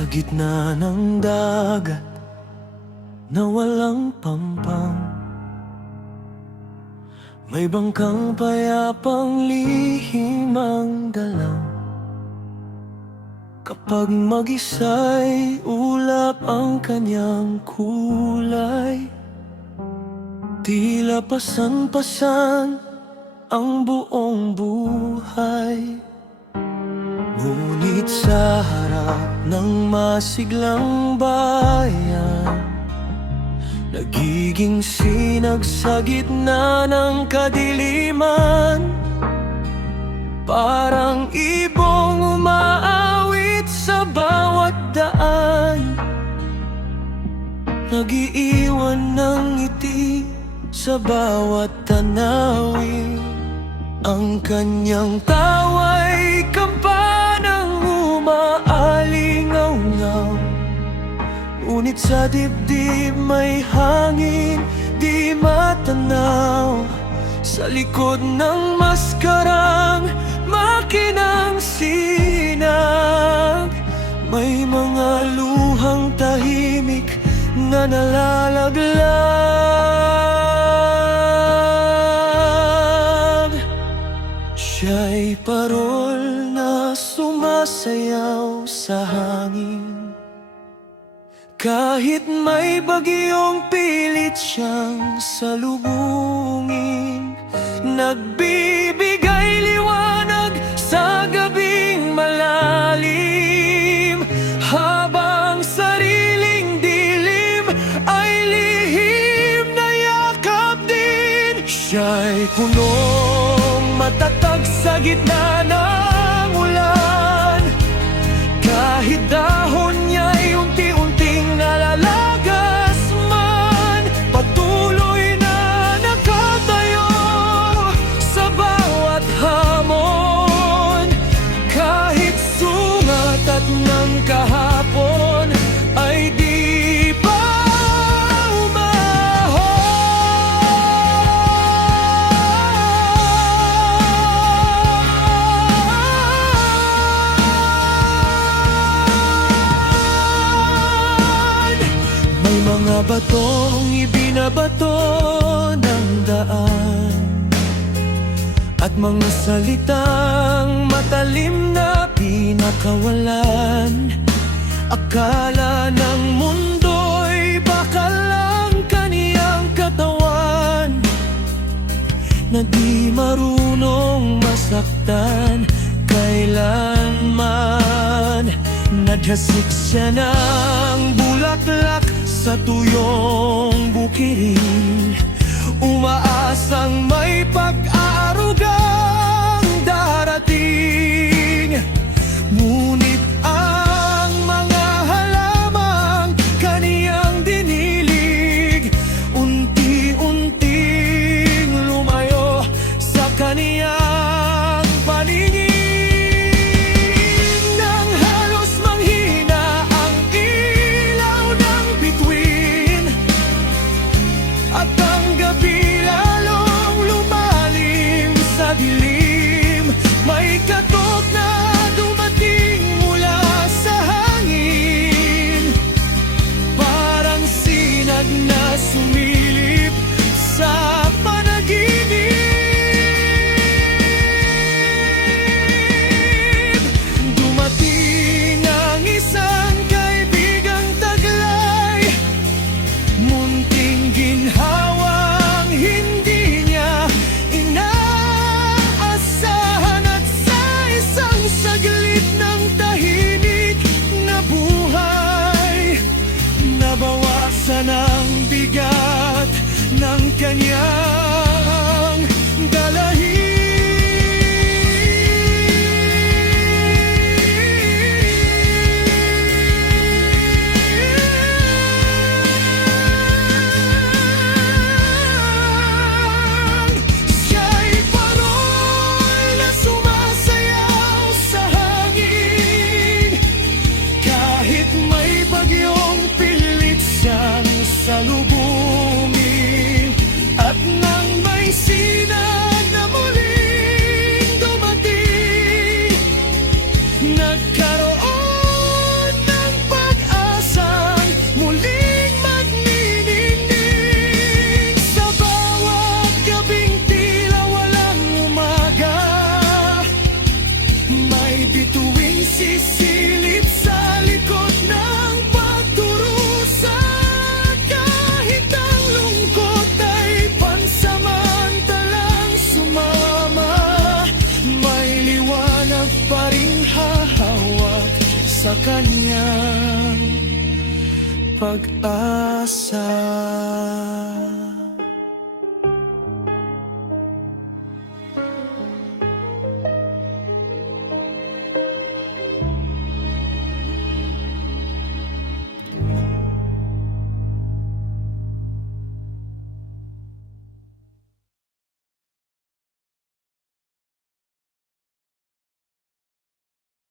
Sa gitna ng dagat na walang pampang, may bangkang payapang lihim ang dalang. Kapag mag-isa'y ulap ang kanyang kulay, tila pasan-pasan ang buong buhay. Ngunit sa harap ng masiglang bayan, nagiging sinag sa gitna ng kadiliman. Parang ibong umaawit sa bawat daan, nag-iiwan ng ngiti sa bawat tanawin. Ang kanyang tawa'y kampanang umaalingaw-ngaw, ngunit sa dibdib may hangin di matanaw. Sa likod ng maskarang makinang sinag, may mga luhang tahimik na nalalaglag. Siya'y parol na sumasayaw sa hangin, kahit may bagyong pilit siyang salubungin. Nagbibigay liwanag sa gabing malalim, habang sariling dilim ay lihim na yakap din. Siya'y punong matatag sa gitna ng ulan, kahit dahon niya'y unti-unting nalalagas man. Patuloy na nakatayo sa bawat hamon, kahit sungatat ng kahapon ay di pa mga batong ibinabato ng daan, at mga salitang matalim na pinakawalan. Akala ng mundo'y bakal ang kaniyang katawan, na di marunong masaktan kailanman. Naghasik siya ng bulaklak sa tuyong bukirin, umaasang may pag-aarugang darating. Ngunit ang mga halamang kaniyang dinilig, unti-unting lumayo sa kaniyang paningin. At ang gabi lalong lumalim sa dilim, may katok na dumating mula sa hangin, parang sinag na sumilip sa panaginip. Dumating ang isang kaibigang taglay, munting ginhawang hindi niya inaasahan, at sa isang saglit ng tahimik na buhay, nabawasan ang bigat ng kanyang dalahin. May bagyong pilit siyang salubungin, at nang may sinag na muling dumating, nagkaroon ng kanyang pag-asa.